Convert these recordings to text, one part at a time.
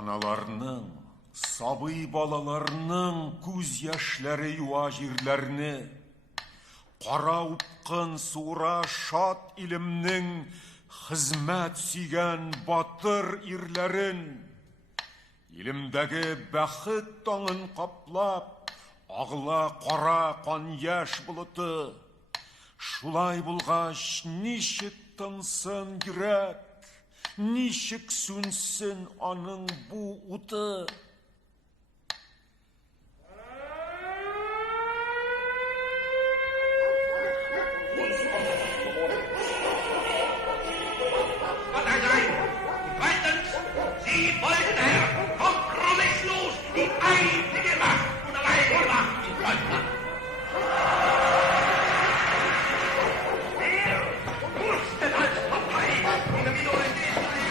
Аналарның, сабый балаларның күз яшьләре юа җирләрне, кара упкын сура шат илемнең хезмәт сөйгән батыр ирләрен, илемдәге бәхет таңын каплап, агыла кара кан яшь болыты. Шулай булгач, ничек тынсын йөрәк, ничек сүнсен аның бу уты? Sie folgen her, kompromisslos, die einzige Macht und alleine Macht in Deutschland. Wir mussten als Partei in der Minorität sein.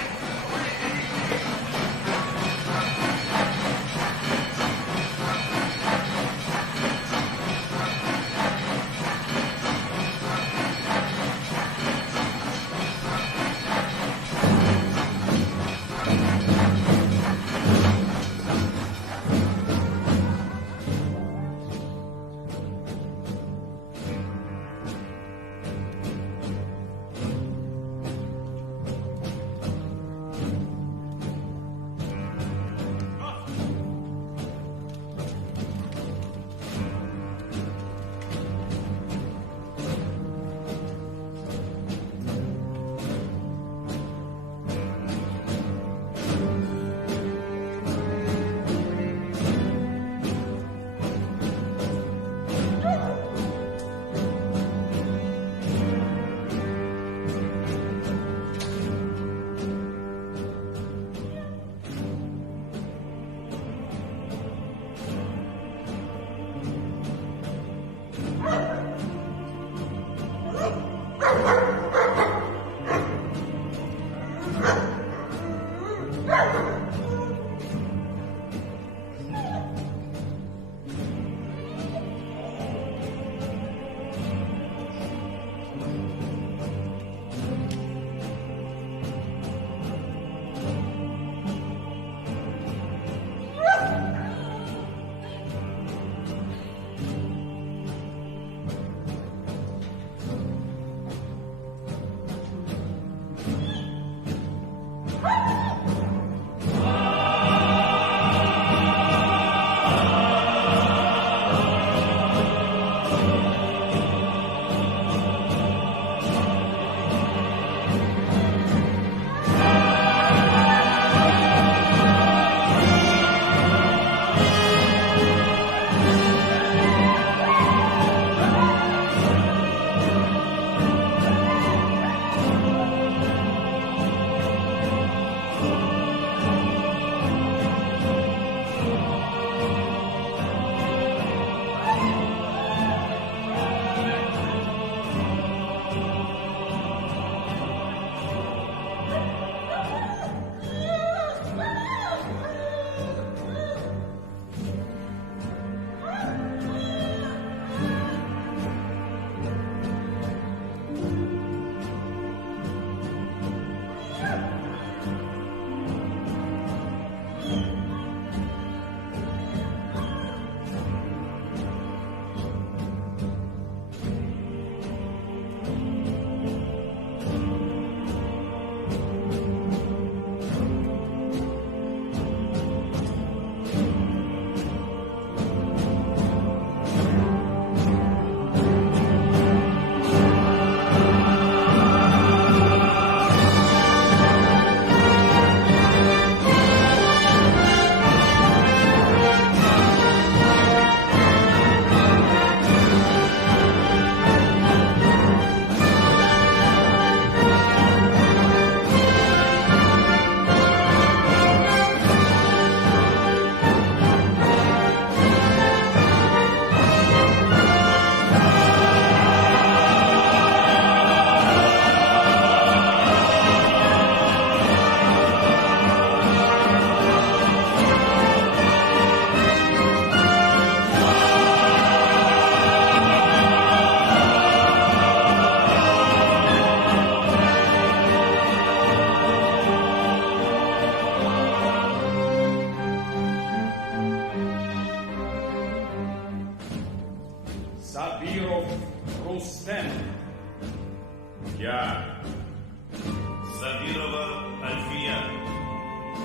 Забирова Альфия.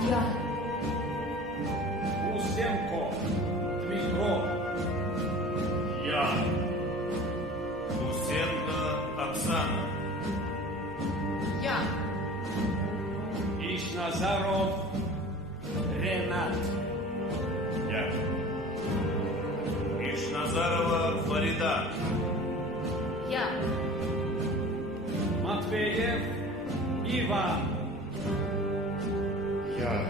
Я. Усенко Дмитро. Я. Усенко Оксана. Я. Ишназаров Ренат. Я. Ишназарова Фарида. Я. Матвеев Иван. Я.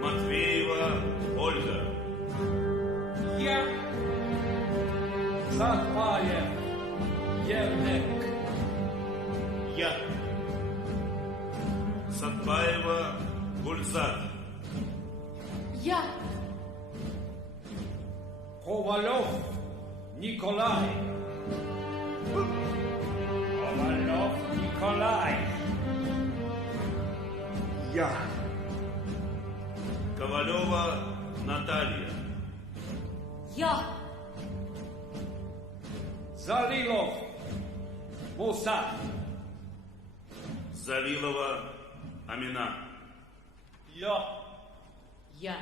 Матвеева Ольга. Я. Захпаев Евнек. Я. Сатпаева Гульзат. Я. Ковалев Николай. Ковалев Николай. Я. Ковалева Наталья. Я. Залилов Муса. Залилова Амина. Я. Я.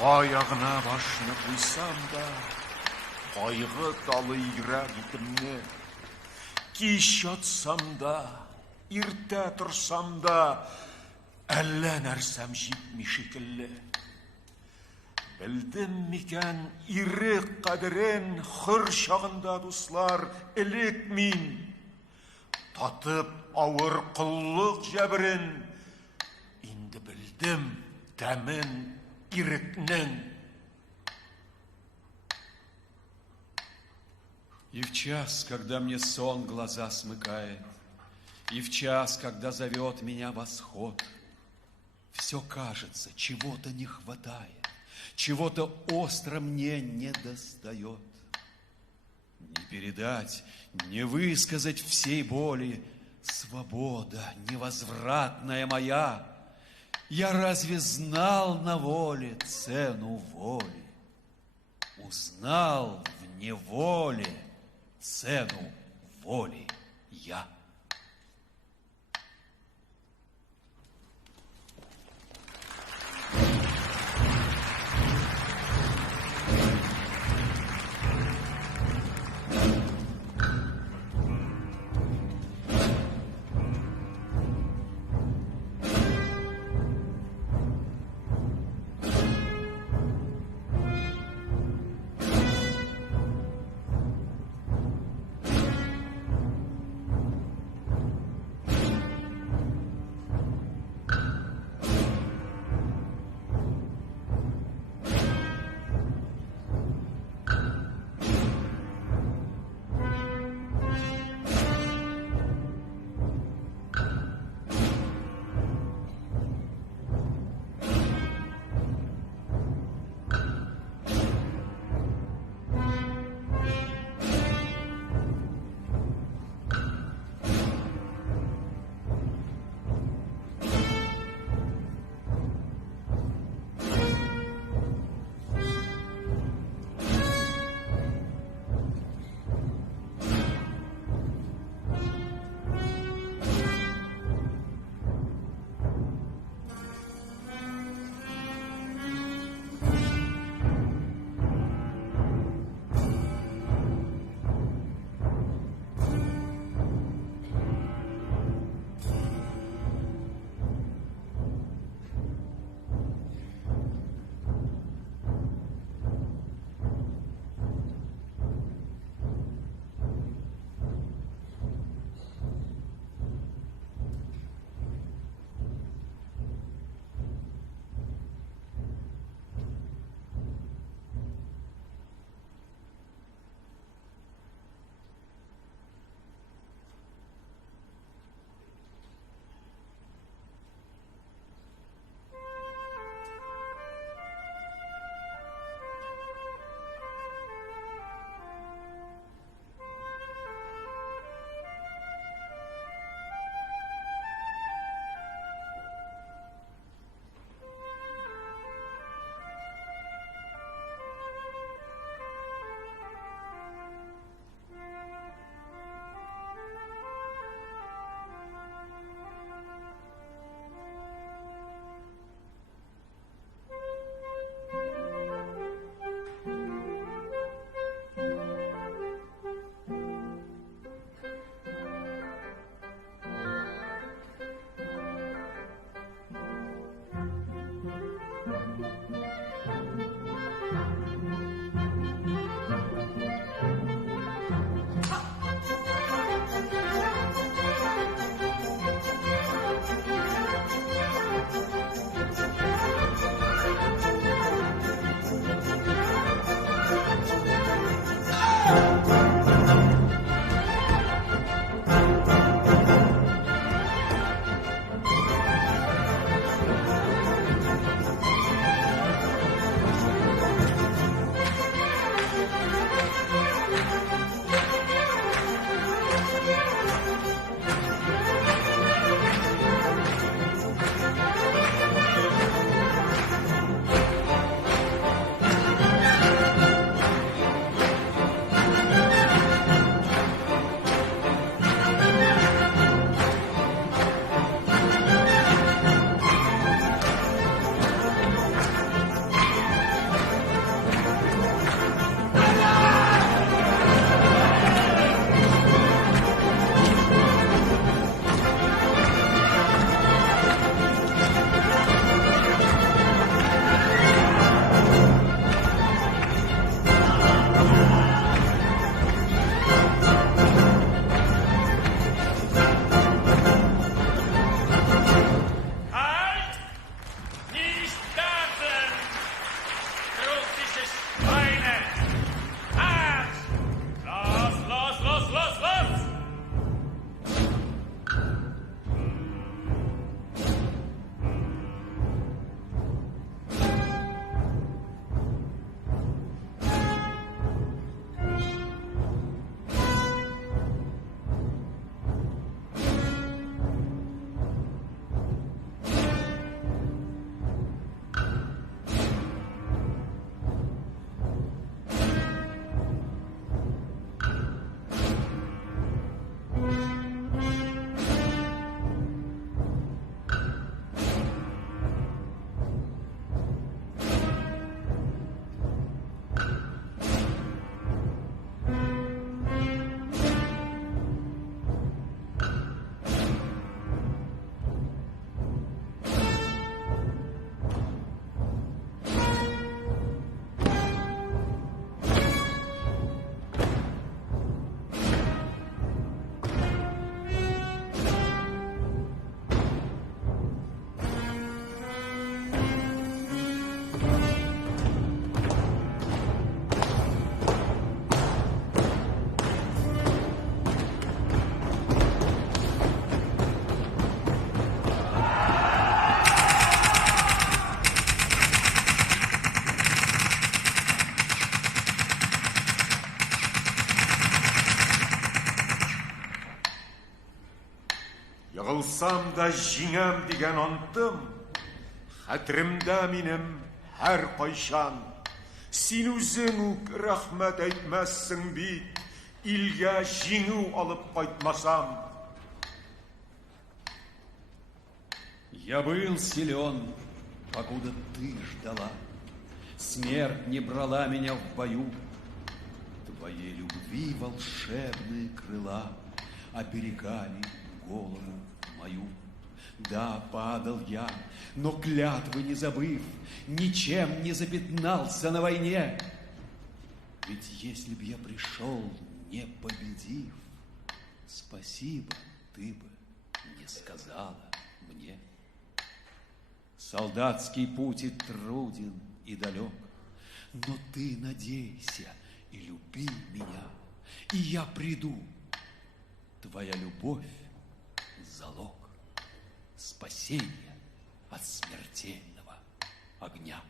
Аяғына башны қойсам да, қайғы талы ирәк итімне. Кеш ятсам да, иртә тұрсам да, әллә нәрсәм җитми шикелле. Білдім микән ирек қадірен хыр шағында дуслар элек мин. Татып ауыр құллық жәбірін, инде білдім тәмін ирекнең. И в час, когда мне сон глаза смыкает, и в час, когда зовет меня восход, все кажется, чего-то не хватает, чего-то остро мне не достает. Не передать, не высказать всей боли, свобода невозвратная моя. Я разве знал на воле цену воли? Узнал в неволе цену воли я. Алсам да жеңем деген антым, хәтеремдә минем һәр кайчан. Син үзең үк рәхмәт әйтмәссең бит, илгә җиңү алып кайтмасам. Я был силен, покуда ты ждала. Смерть не брала меня в бою. Твоей любви волшебные крыла оберегали голову мою. Да, падал я, но клятвы не забыв, ничем не запятнался на войне. Ведь если б я пришел, не победив, спасибо ты бы не сказала мне. Солдатский путь и труден, и далек, но ты надейся и люби меня, и я приду. Твоя любовь — залог спасения от смертельного огня.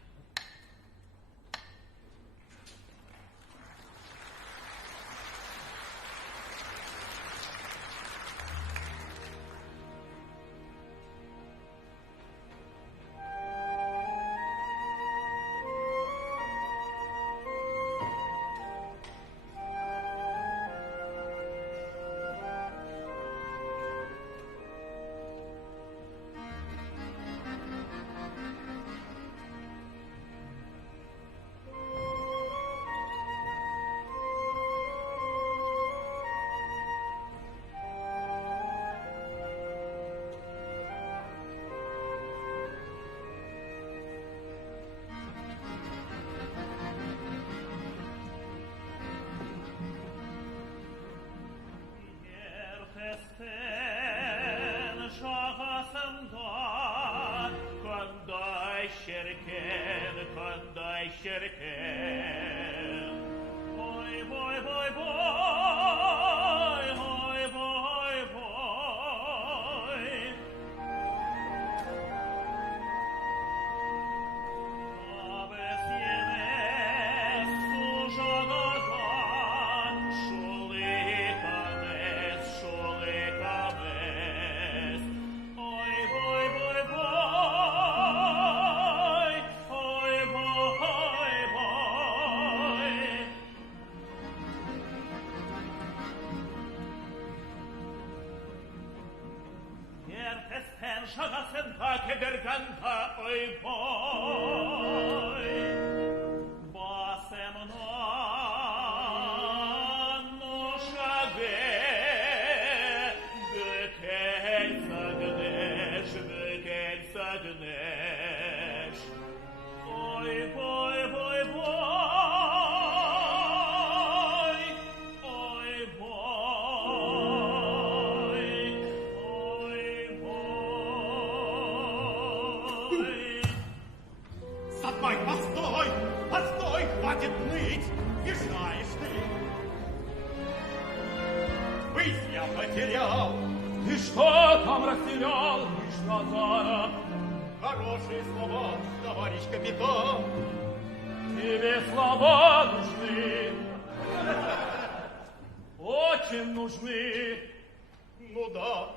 Постой, хватит ныть! Не знаешь ты! Высь я потерял! И что там растерял, лишь Назара? Хорошие слова, товарищ капитан! Тебе слова нужны, очень нужны. Ну да,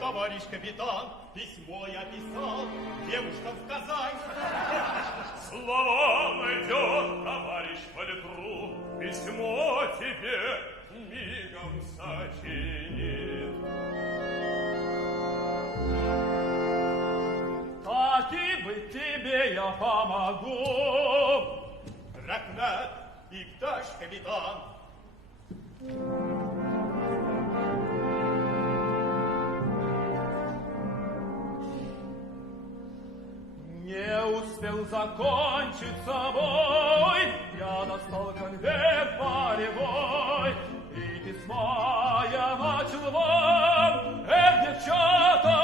товарищ капитан, письмо я писал девушкам в Казань. Слова найдет, товарищ политрук, письмо тебе мигом сочинит. Так и быть тебе я помогу. Рахмет, ипташ капитан. Не успел закончиться бой, я достал конверт полевой, и письма я начал вам, девчата,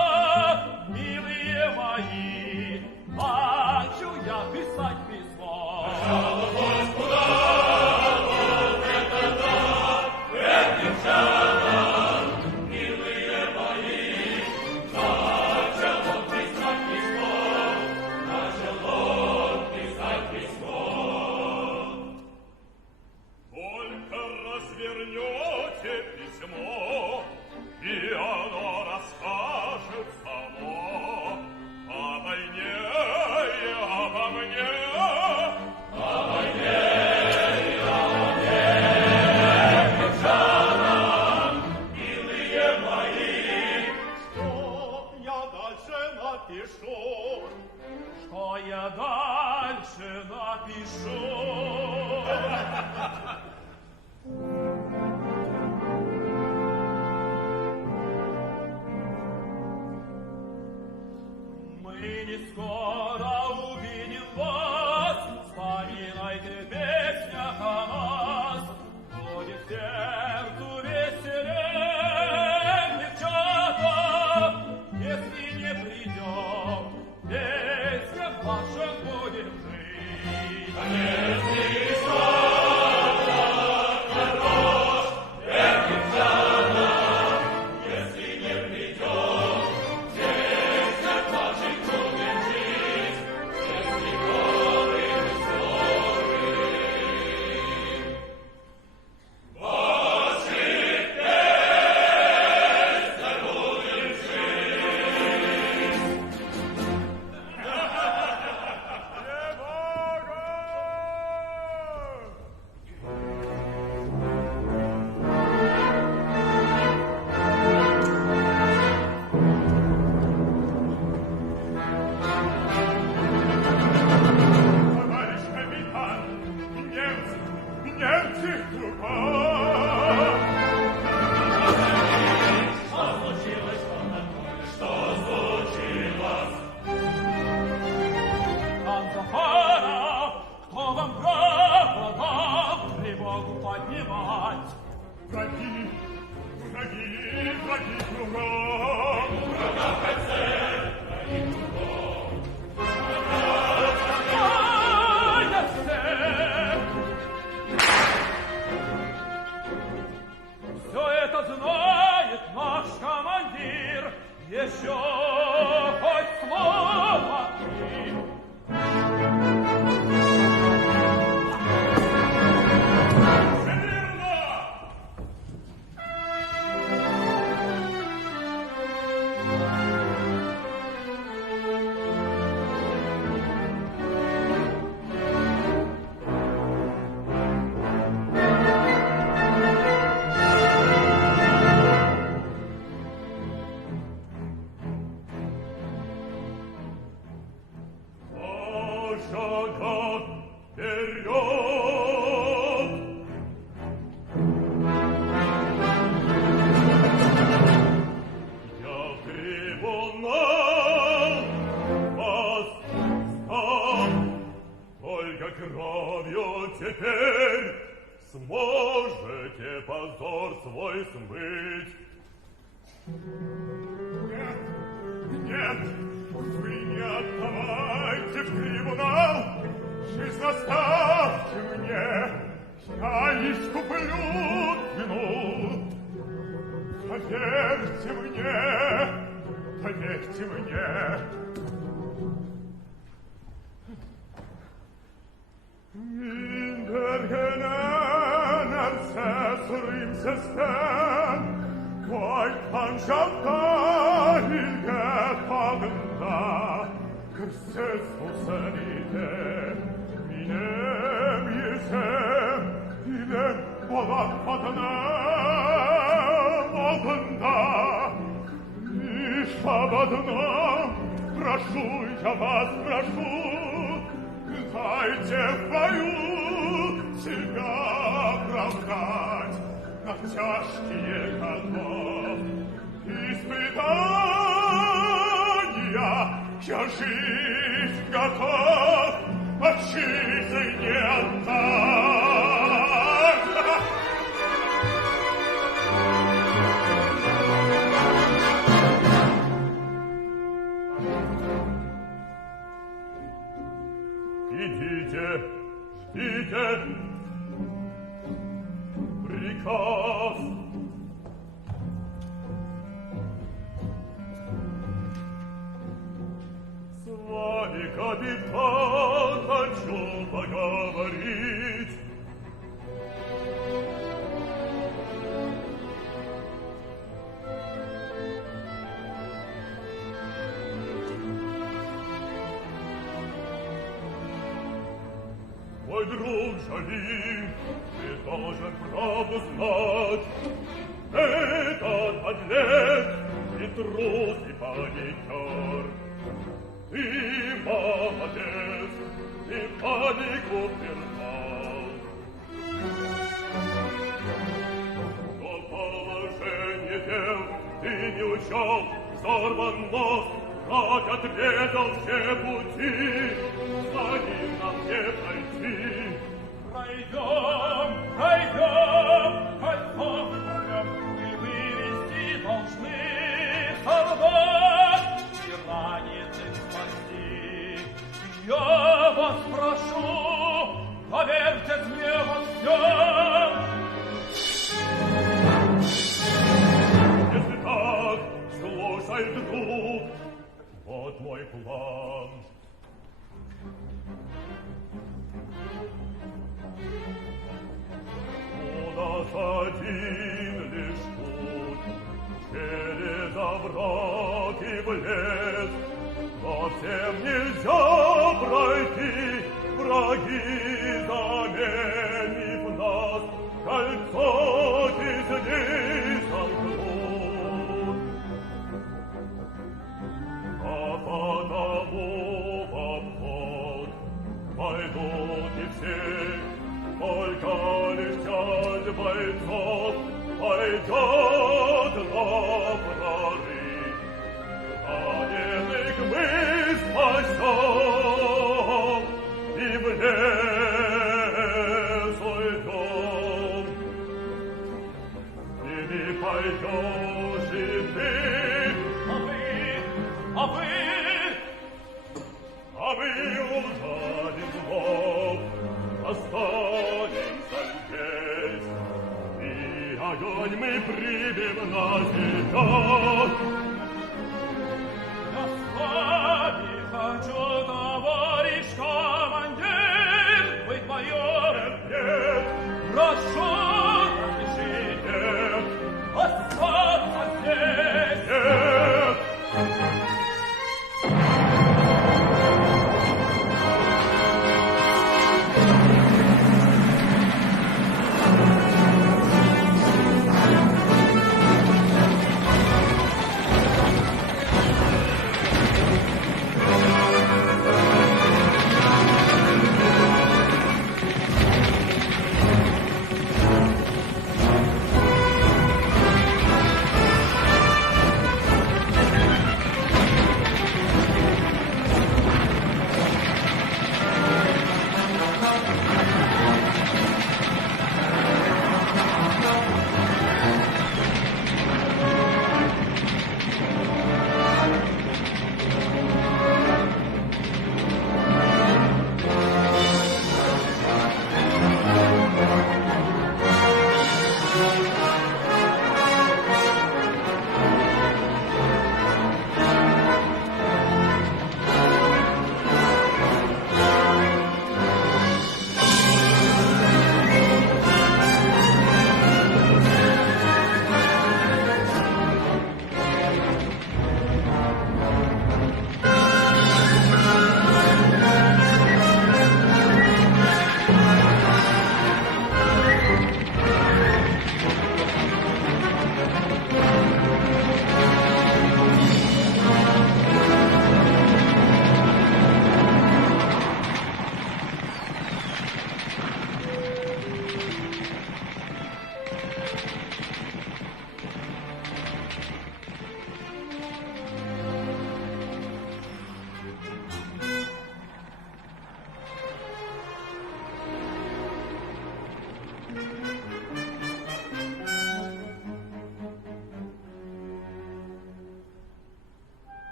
милые мои, хочу я писать письмо. Пожалуйста, куда? Вот это да! Девчата, милые мои, начал он писать письмо. Только развернете письмо, и что я дальше напишу. Мы не скоро увидим вас, вспоминайте песнях о нас, будет сердцу веселее, девчата, если не придем, песня ваша будет жить. Если Мой друг Жали, ты должен правду знать. Этот подлец и трус, и паникер. Ты отец, ты панику пернал. Но положение дел ты не учел, взорван мост, враг отрезал все пути, за ним нам не пройти. Пройдем, кольцо прям, мы вывести должны солдат и раненых спасти. Я вас прошу, поверьте мне во всем. Если так, слушай, друг, вот мой план. У нас один лишь путь через овраг и в лес, но всем нельзя пройти, враги, заменив нас, кольцо из ней сомкнут. А потому в обход пойдут и все, только лишь часть бойцов пойдет на прорыв. Раненых мы спасем и в лес уйдем. Ими пойдешь и ты, А вы, а мы ужалим злом, останемся здесь, и огонь мы примем на себя. я с вами хочу, товарищ командир, быть моем. Нет, Прошу, разрешите нет, остаться здесь. нет.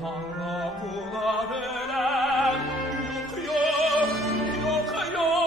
Tanrı kula veren yok yok yok yok.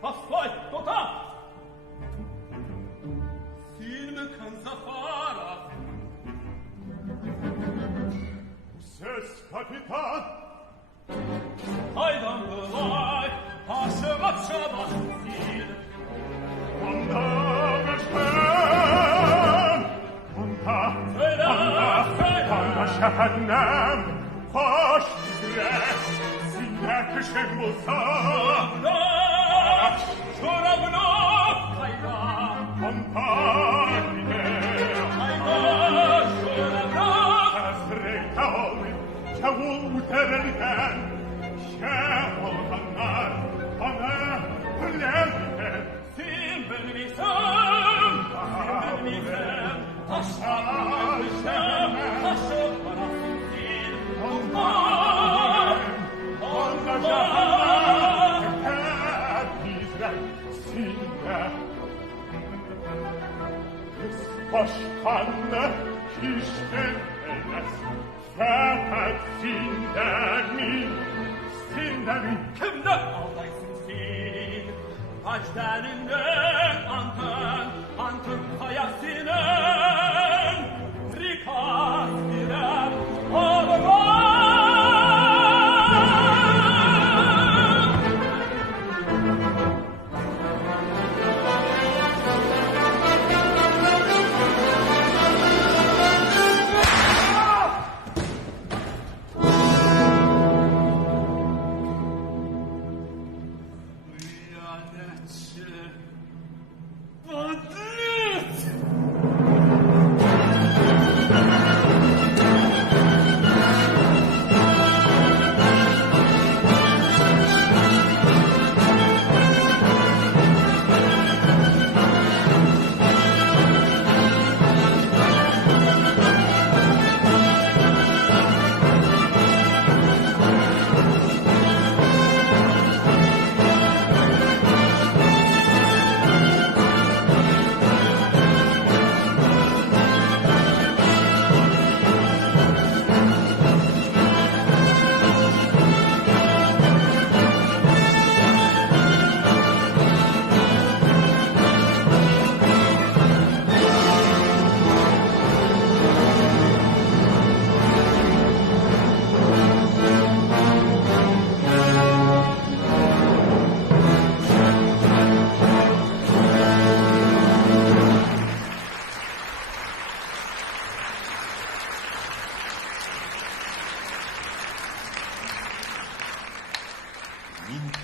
Постой, кто там? Фильмы Канзафара. Здесь капитан. Haydan былай, ашыға чаба син. Онда бешкен. Онда şəhənnəm. Xoş bizrə. Sinə kışın bulsa. Çorabına hayda. Onda gider. Hayda çorabına. Həsrətə olun. Kəvutərəldən. Şəholhanlar. Bana hülləldən. Sin bilmisəm. Sin bilmisəm. Taşlar bilmisəm. Taşıp parasın sin. Onda şəhənnəm. Hep bizrə. Sinə. Kız başkanı hiç bilmez. Fakat sinden mi? Kimlerin? Kimde aldaysın sen? Kaçtanından antın kayasının rikas bilen ağırlar.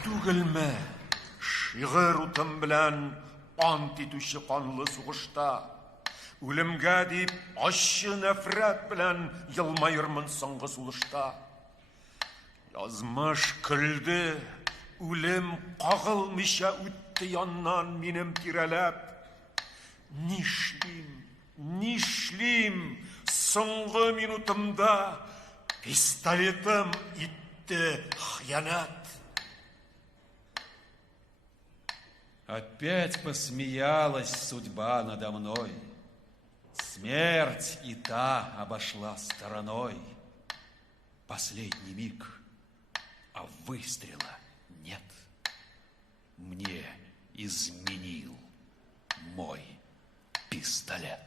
Түгілме, шиғыр утым білән ант итүші қанлы суғышта, өлімге дейіп ащы нәфрәт білән йылмайырмын соңғы сулышта. Язмыш күлді, үлім қағылмыша үтті яннан минем тирәләп. Нишлим, соңғы минутымда пистолетым итті хиянат. Опять посмеялась судьба надо мной. Смерть и та обошла стороной. Последний миг, а выстрела нет. Мне изменил мой пистолет.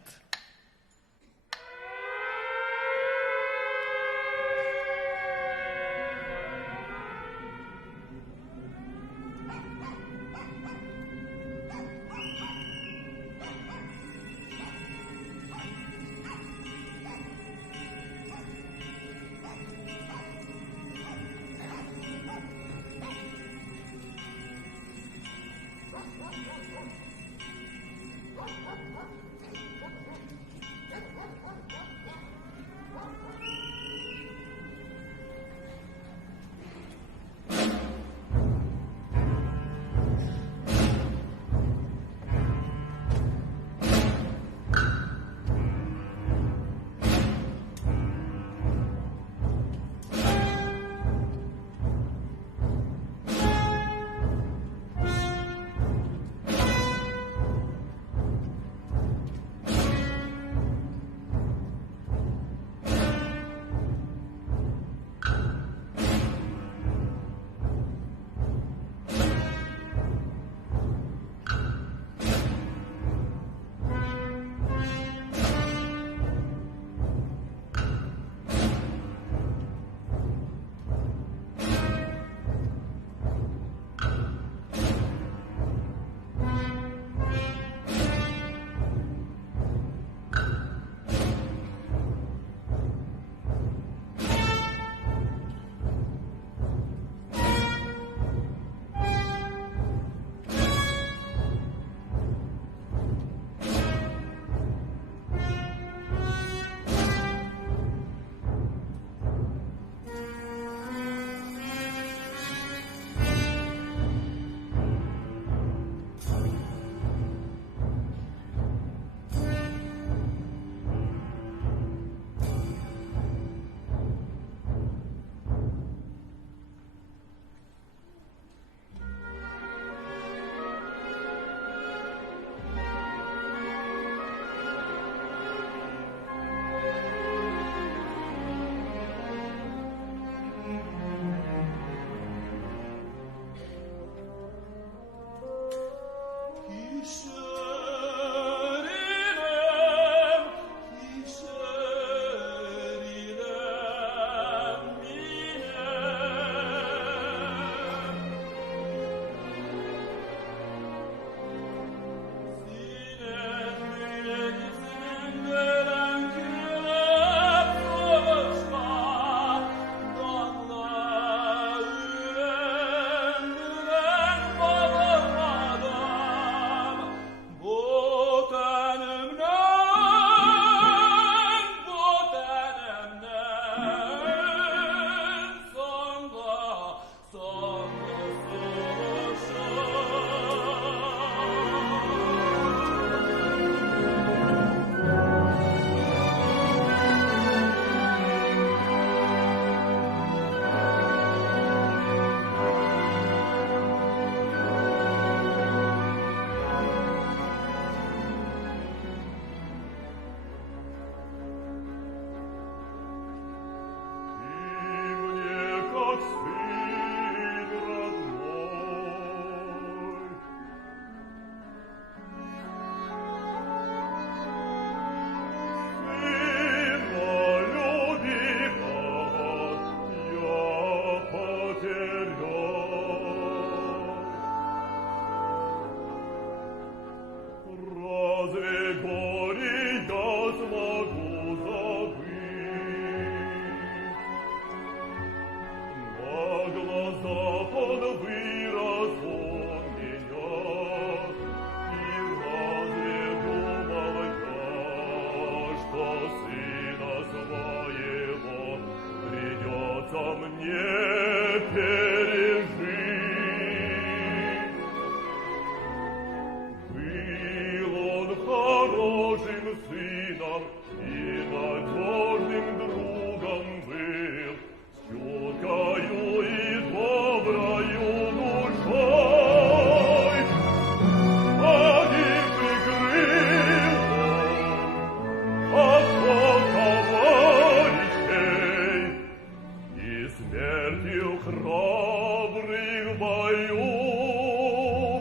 храбрый в бою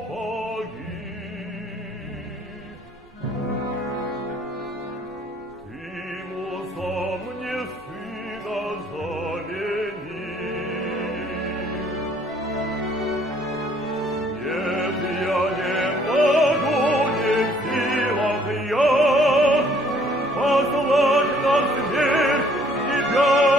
погиб. Ты ему сам мне сына замени. Нет, я не могу, не в силах я послать на смерть тебя.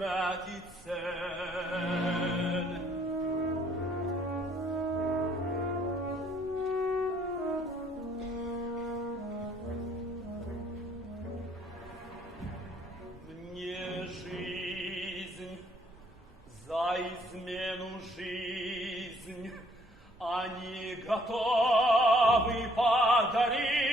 знаки цен. Мне жизнь за измену жизнь они готовы подарить,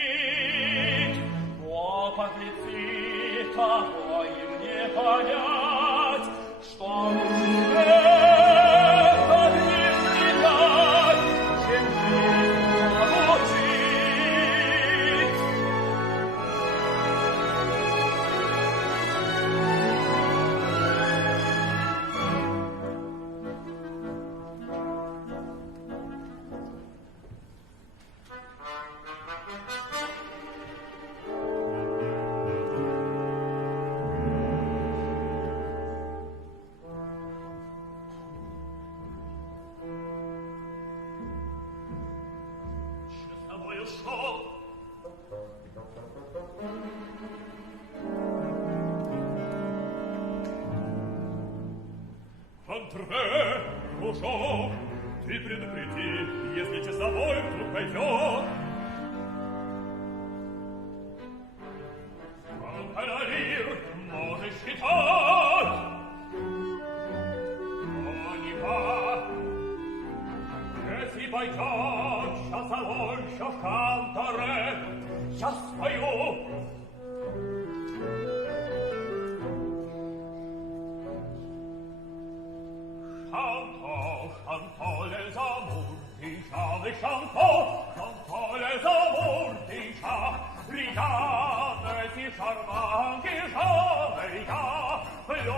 но подлецы того им не понять, что лучше это не принять, чем жизнь получить. Часовой ушел. Андре, ушел. Ты предупреди, если часовой вдруг пойдет. Контролир, можешь считать. Моника, если пойдет часовой, что в канторе, я стою. Chanto les amours déjà, les chanto les amours déjà. Regarde si charmant qui chante, regarde, plus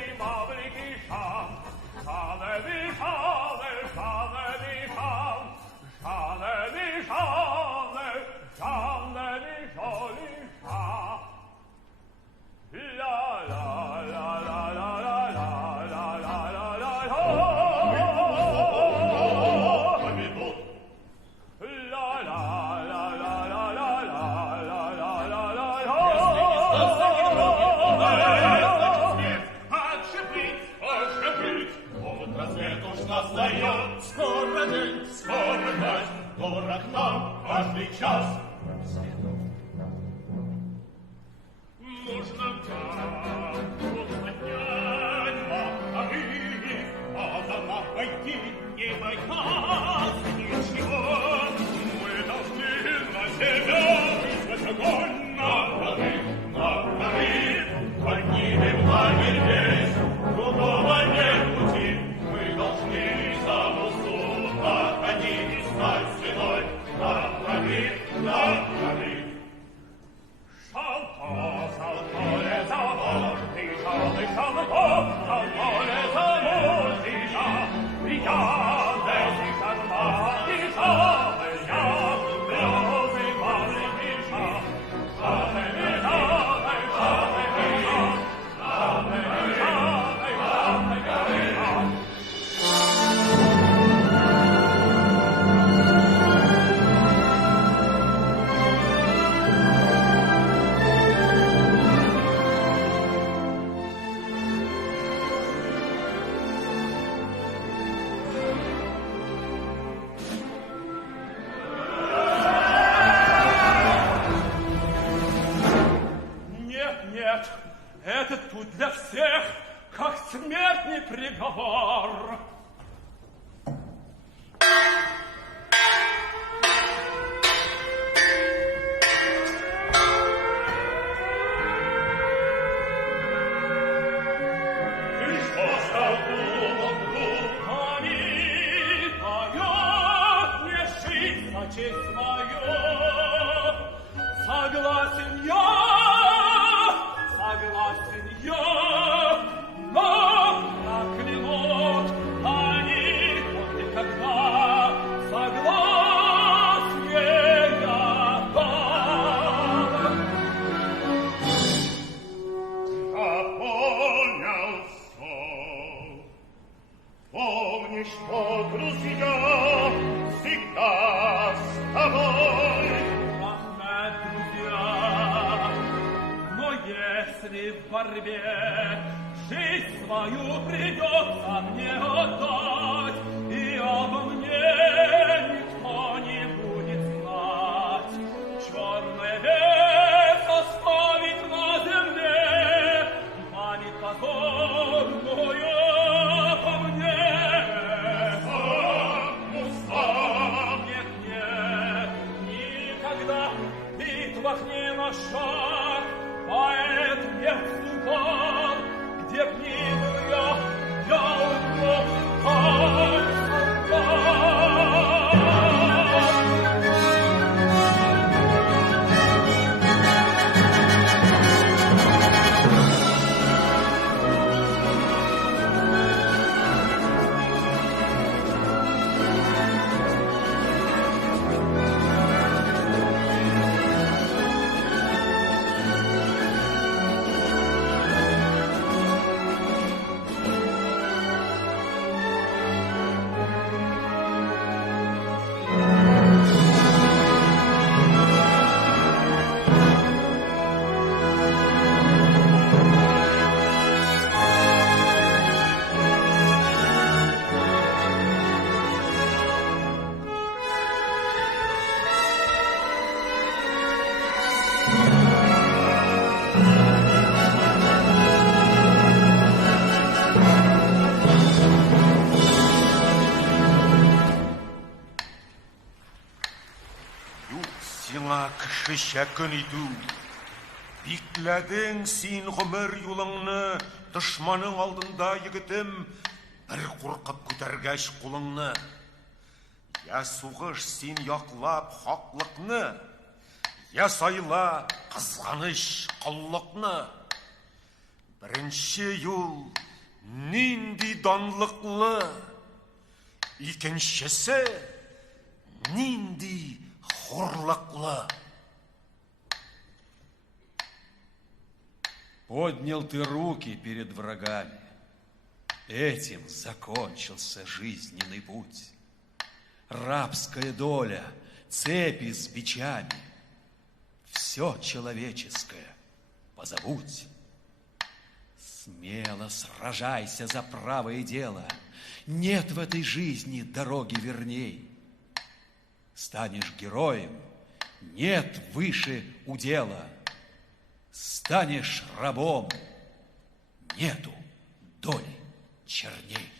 aimable qui chante. Chante, chante, chante, chante, chante, chante, joli chante. La la la la la la la la la la la la. La la la la la la la la la la la la. Отшипить, вот рассвет уж настает. Скоро день, скоро ночь, город нам каждый час. Нужно так, нужно поднять маховик, а дома пойти не боясь ничего. Мы должны на себя вызвать огонь на прорыв, поднимем лагерь весь, другого нет пути. Мы должны за судно ходить и стать стеной на прорыв, на прорыв. Salto les amors, déjà, les chantements, salto les amors, déjà. Regarde si charmant, déjà, déjà, plus aimable, déjà. Chante, déjà, chante, déjà, chante, déjà, chante, déjà. Нет, это тут для всех, как смертный приговор. Ты что стал вокруг? Они поют мне жизнь за честь свою. Согласен я, но так клянут они, никогда согласие я дам. Я понял все. Помни, что друзья всегда с тобой. Друзья, но если в борьбе жизнь свою придется мне отдать, и обо мне никто не будет знать. Черный век оставить на земле, память позорную обо мне. Нет, нет, никогда в битвах не на шаг поэт не вступал, где б ни был я у него как солдат. Шәкін иду, бикләдің син ғұмыр юлыңны, дұшманың алдында егітім, бір қорқып көтергәш құлыңны. Я суғыш син яқлап хақлықны, я сайла қызғаныш құллықны. Бірінші юл нинди данлықлы, икеншісі нинди хорлықлы. Поднял ты руки перед врагами. Этим закончился жизненный путь. Рабская доля, цепи с бичами. Все человеческое позабудь. Смело сражайся за правое дело. Нет в этой жизни дороги верней. Станешь героем, нет выше удела. Станешь рабом, нету доли черней.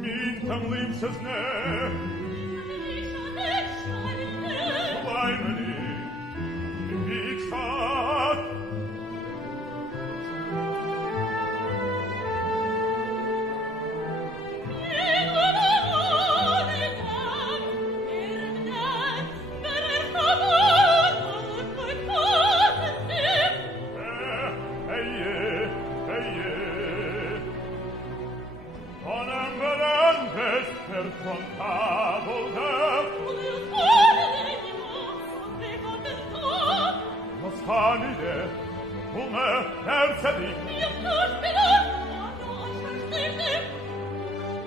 Min tamlıyımsız ne? Leimeni, ik staat. Hanide, bunu nersedik?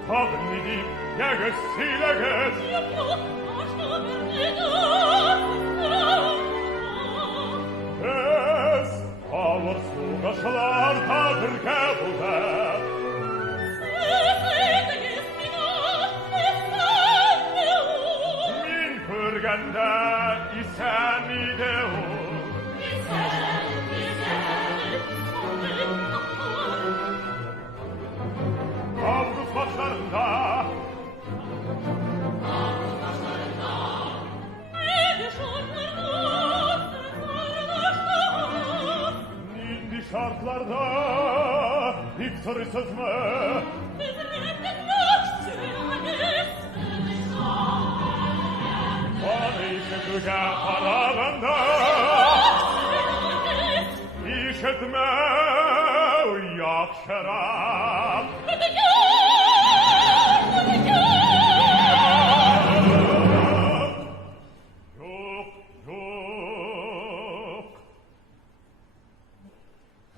Tavnidim, jäges sileges. Es, avur sugaşlar tadır käbulda. Min körgende isen ideum. Avrupa başlarında Nindi şartlarda Victorisiz mi? Aneyse güce aralanda İşitme uyak şerap Yok, yok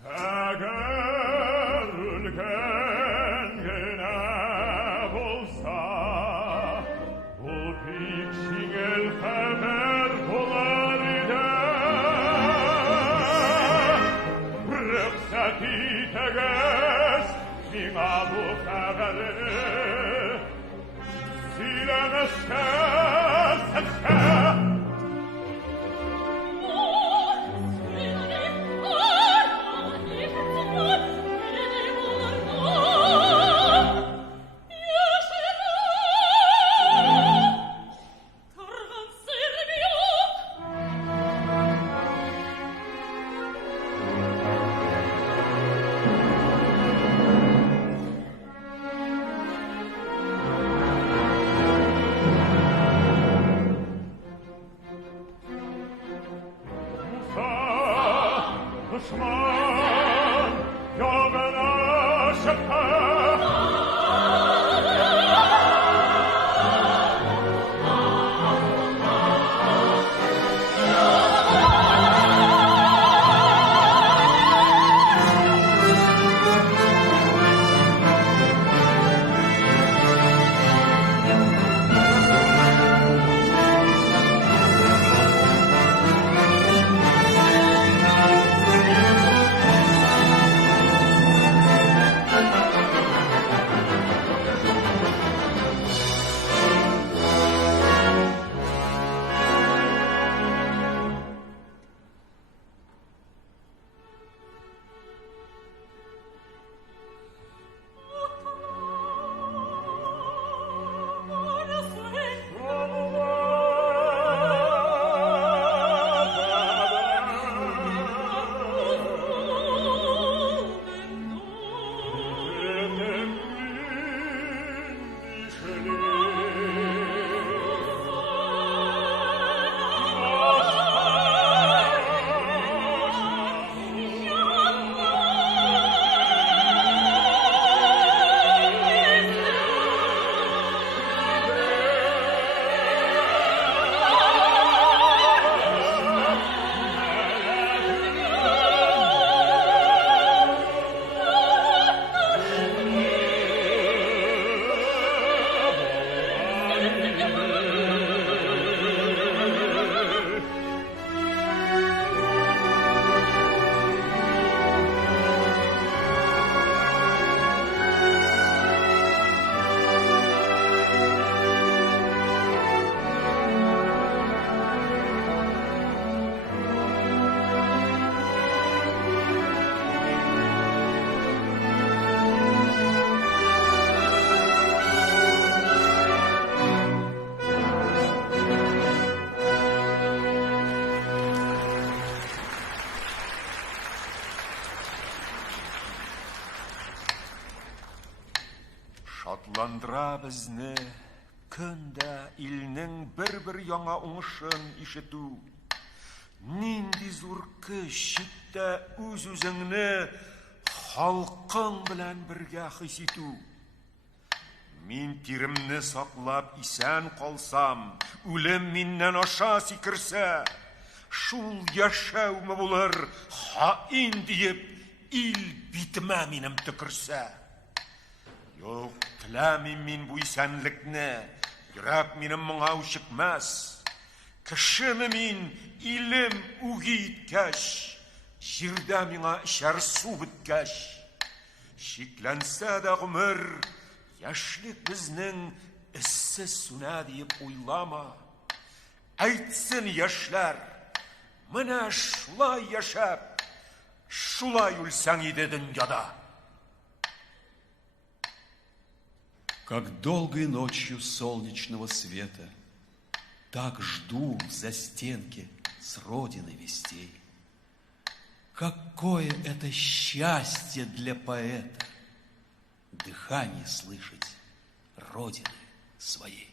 Eğer ülken gene bulsa Bu pikşingel haber bular ide Rüksati teges Mima bu haberi Silemezke seske Düşman yağına şıkkı Шатландыра бізні күнді илнің бір-бір яңа оңышын ишету. Нинди зур күш шитті өз-өзіңні халқың білән бірге хис иту. Мин тиремне саклап исән қалсам, үлем миннән аша сикерсә, шул яшәүме булыр, хаин диеп, ил битемә минем төкерсә. Юк, теләмим мин бу исәнлекне, йөрәк минем моңа үчекмәс. Кешеме мин, илем үги иткәч, җирдә миңа эчәр су беткәч. Шикләнсә дә гомер, яшьлек безнең эссез сүнә диеп уйлама. Әйтсен яшьләр, менә шулай яшәп, шулай үлсәң иде дөньяда. Как долгой ночью солнечного света, так жду в застенке с родины вестей. Какое это счастье для поэта дыхание слышать родины своей.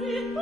Siz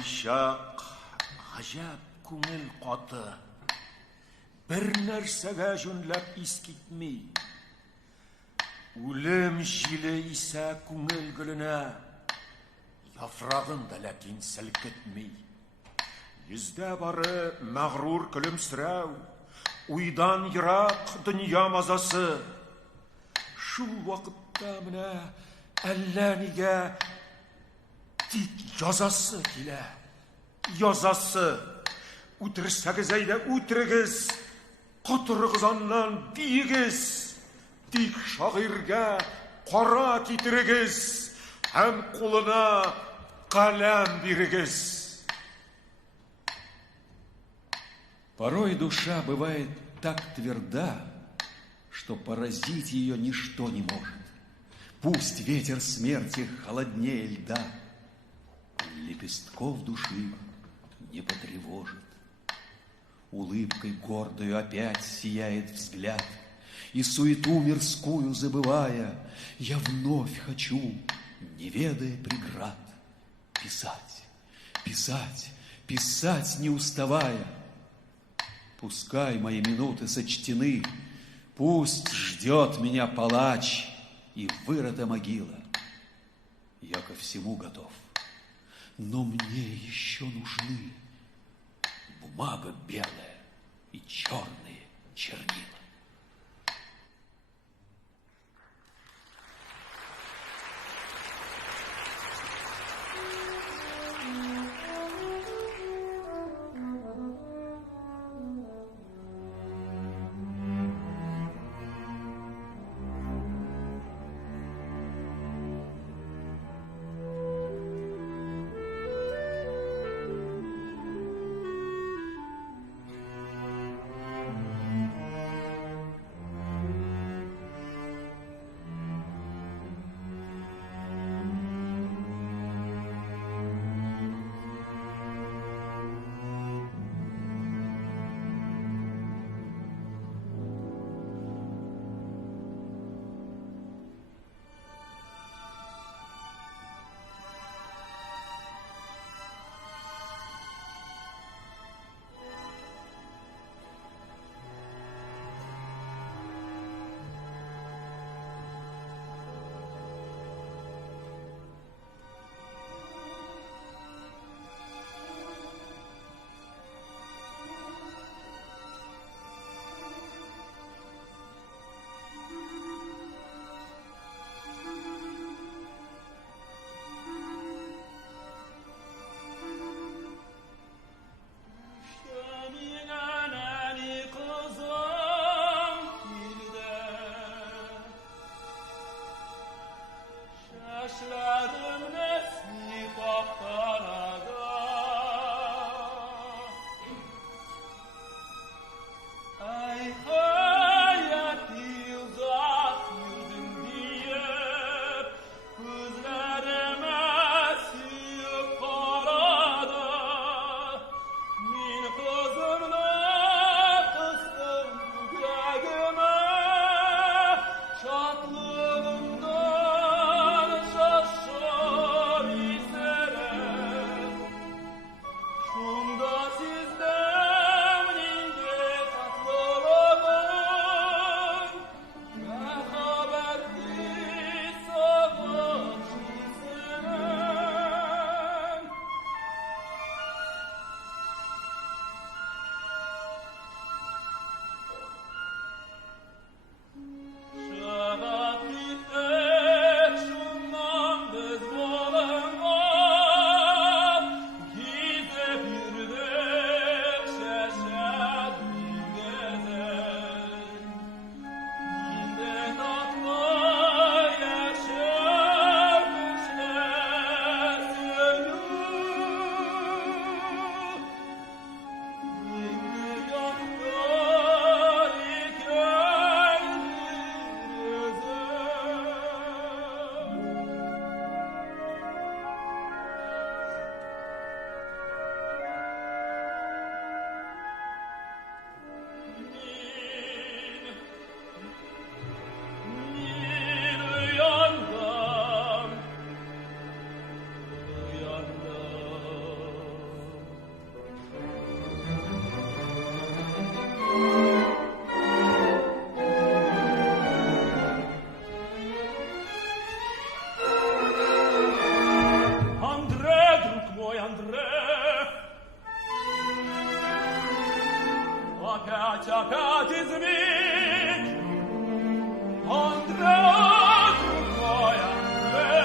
Кайшақ, ғажап көңіл қаты, бір нәрсәгә жөнләп искитмей. Үлем җиле исә күңел гөленә, яфрагын да ләкин селкетмей. Йөздә бары мәгърур көлемсерәү, уйдан ерак дөнья мазасы. Шул вакытта менә әллә нигә тик язасы килә. Язасы. Үтерсәгез әйдә үтерегез, котырыгыз аннан диегез. Тик шагыйрьгә кара китерегез, һәм кулына каләм бирегез. Порой душа бывает так тверда, что поразить ее ничто не может. Пусть ветер смерти холоднее льда, лепестков души не потревожит. Улыбкой гордою опять сияет взгляд, и суету мирскую забывая, я вновь хочу, не ведая преград, писать, писать, писать не уставая. Пускай мои минуты сочтены, пусть ждет меня палач и вырыта могила. Я ко всему готов, но мне еще нужны бумага белая и черные чернила. опять изменить. Андреа, другой Андре.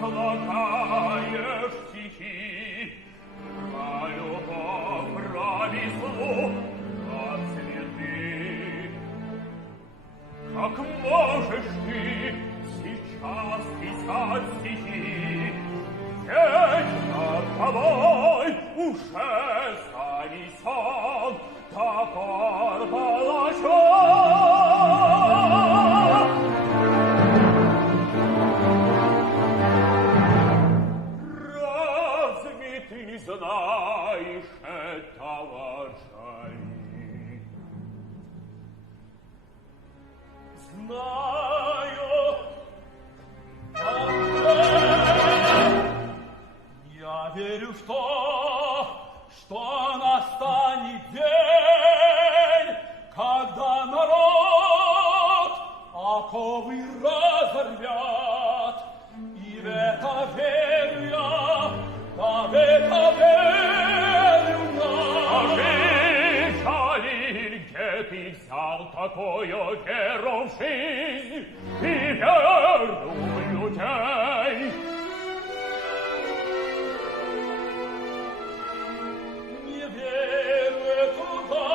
Золотая стихи, про любовь, про весну, про цветы. Как можешь ты сейчас писать стихи? Ведь над тобой уже занесен топор палача. Знаешь этого жаль? Знаю, я верю, что настанет день, когда народ оковы разорвет, и в это верю я. А ты, Шалиль, где ты взял такую веру в жизнь и веру в людей? Не верю туда,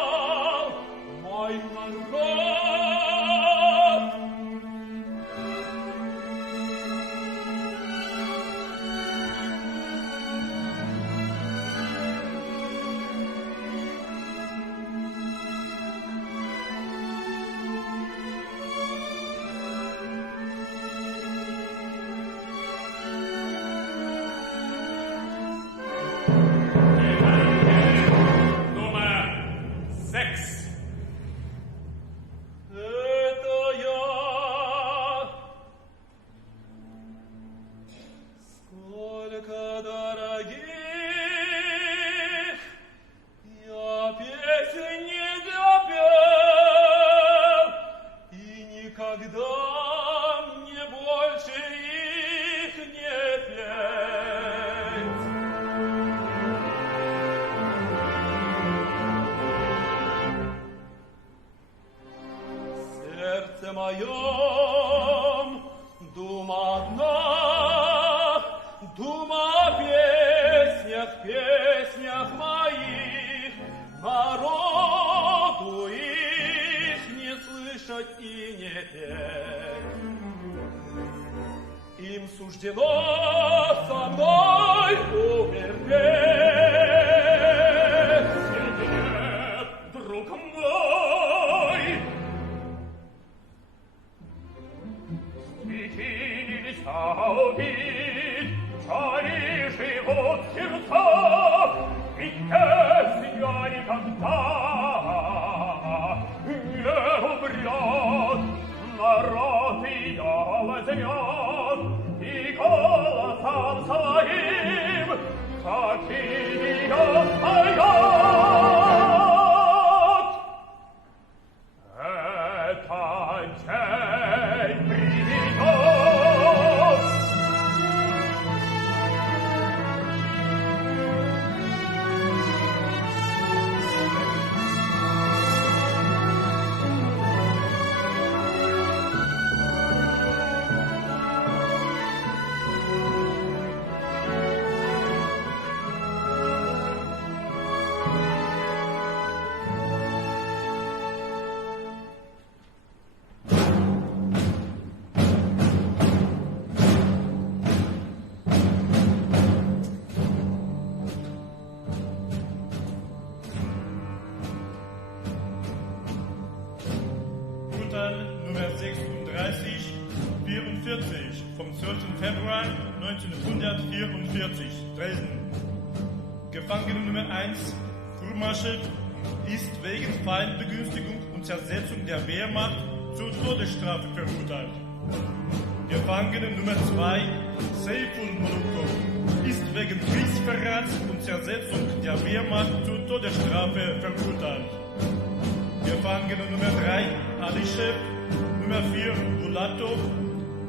мой народ. Моем дума одна, дума о песнях моих, народу их не слышать и не петь. Им суждено со мной умереть. Нет, друг мой, нельзя убить, чари живут в сердцах, и песня никогда не умрет. Народ ее возьмет, и голосом своим хотим ее споет. Это день приведет. Nummer 36, 44 vom 12. Februar 1944, Dresden. Gefangene Nummer 1, Kurmasche, ist wegen Feindbegünstigung und Zersetzung der Wehrmacht zur Todesstrafe verurteilt. Gefangene Nummer 2, Seyful Molokov, ist wegen Kriegsverrats und Zersetzung der Wehrmacht zur Todesstrafe verurteilt. Gefangene Nummer 3, Alishev, Nummer 4, Bulatov,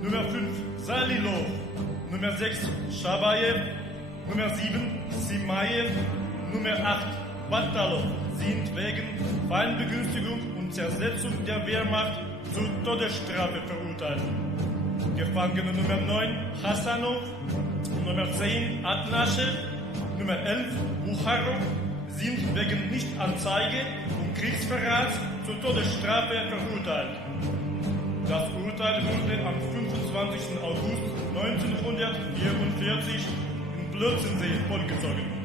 Nummer 5, Salilov, Nummer 6, Shabayev, Nummer 7, Simayev, Nummer 8, Batalov sind wegen Feindbegünstigung und Zersetzung der Wehrmacht zur Todesstrafe verurteilt. Gefangene Nummer 9, Hassanov, Nummer 10, Atnashev, Nummer 11, Bucharov sind wegen Nichtanzeige und Kriegsverrats zur Todesstrafe verurteilt. Das Urteil wurde am 25. August 1944 in Plötzensee vollgezogen.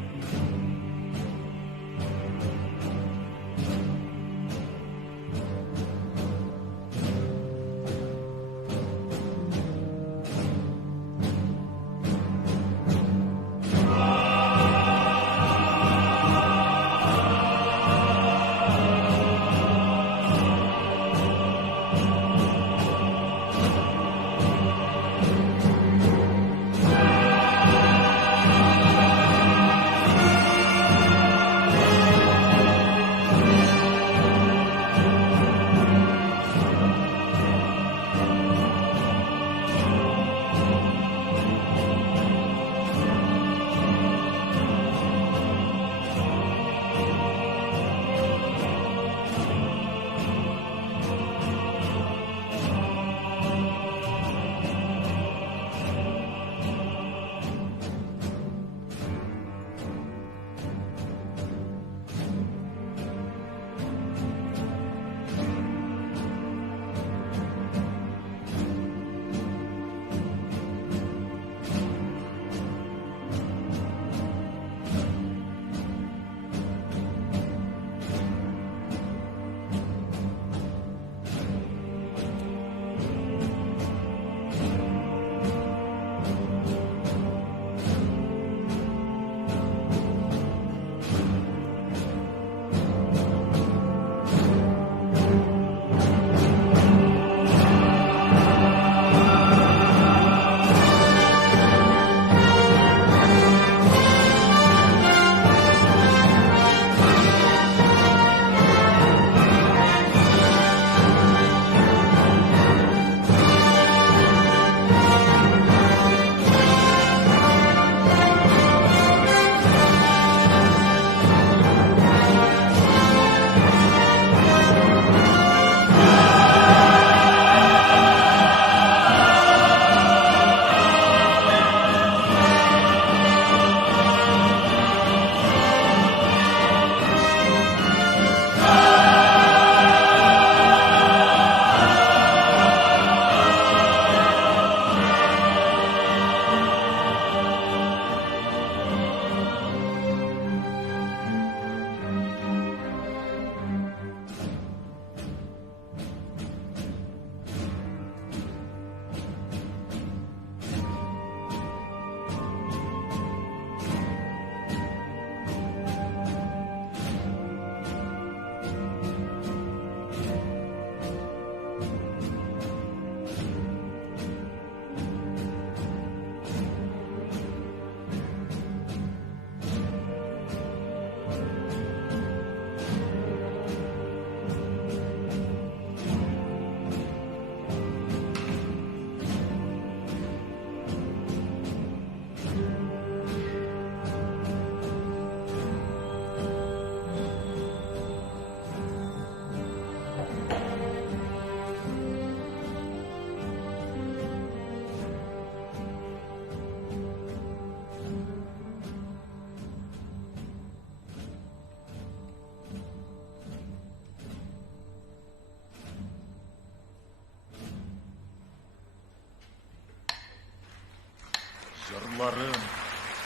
Жырларым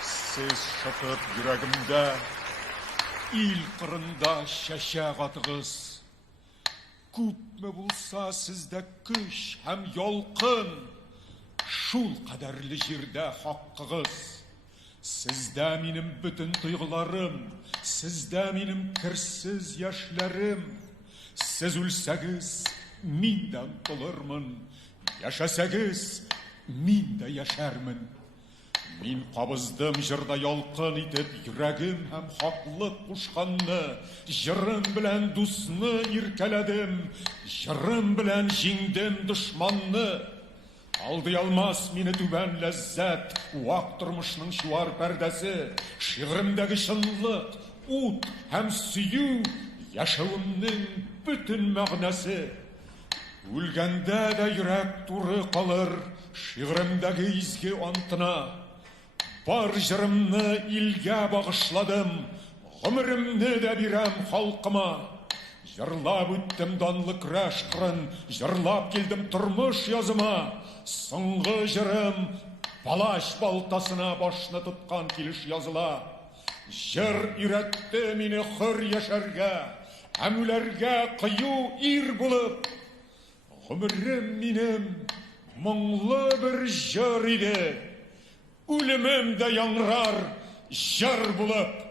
сез шытып жүрегімді, ил қырында шашақ атығыз. Күпме болса сізді күш һәм ялқын, шул қадәрлі жерде хаққығыз. Сізді менің бүтін тұйғыларым, сізді менің кірсіз яшьләрем. Сіз үлсәгіз, миндән толырмын, яшәсәгіз, мин дә яшәрмен. Мин кабыздым җырда ялкын итеп йөрәгем һәм хаклык кушканны, җырым белән дусны иркәләдем, җырым белән җиңдем дошманны. Алдый алмас мине түбән ләззәт, вак тормышның чуар пәрдәсе, шигъремдәге чынлык, ут һәм сөю, яшәвемнең бөтен мәгънәсе. Үлгәндә дә йөрәк туры калыр, шигъремдәге изге антына. Бар җырымны илгә багышладым, гомеремне дә бирәм халкыма. Җырлап үттем данлы көрәш кырын, җырлап килдем тормыш языма. Соңгы җырым палач балтасына башны тоткан килеш языла. Җыр өйрәтте мине хөр яшәргә, һәм үләргә кыю ир булып. Гомерем минем моңлы бер җыр иде, үлемем дә яңрар җыр булып.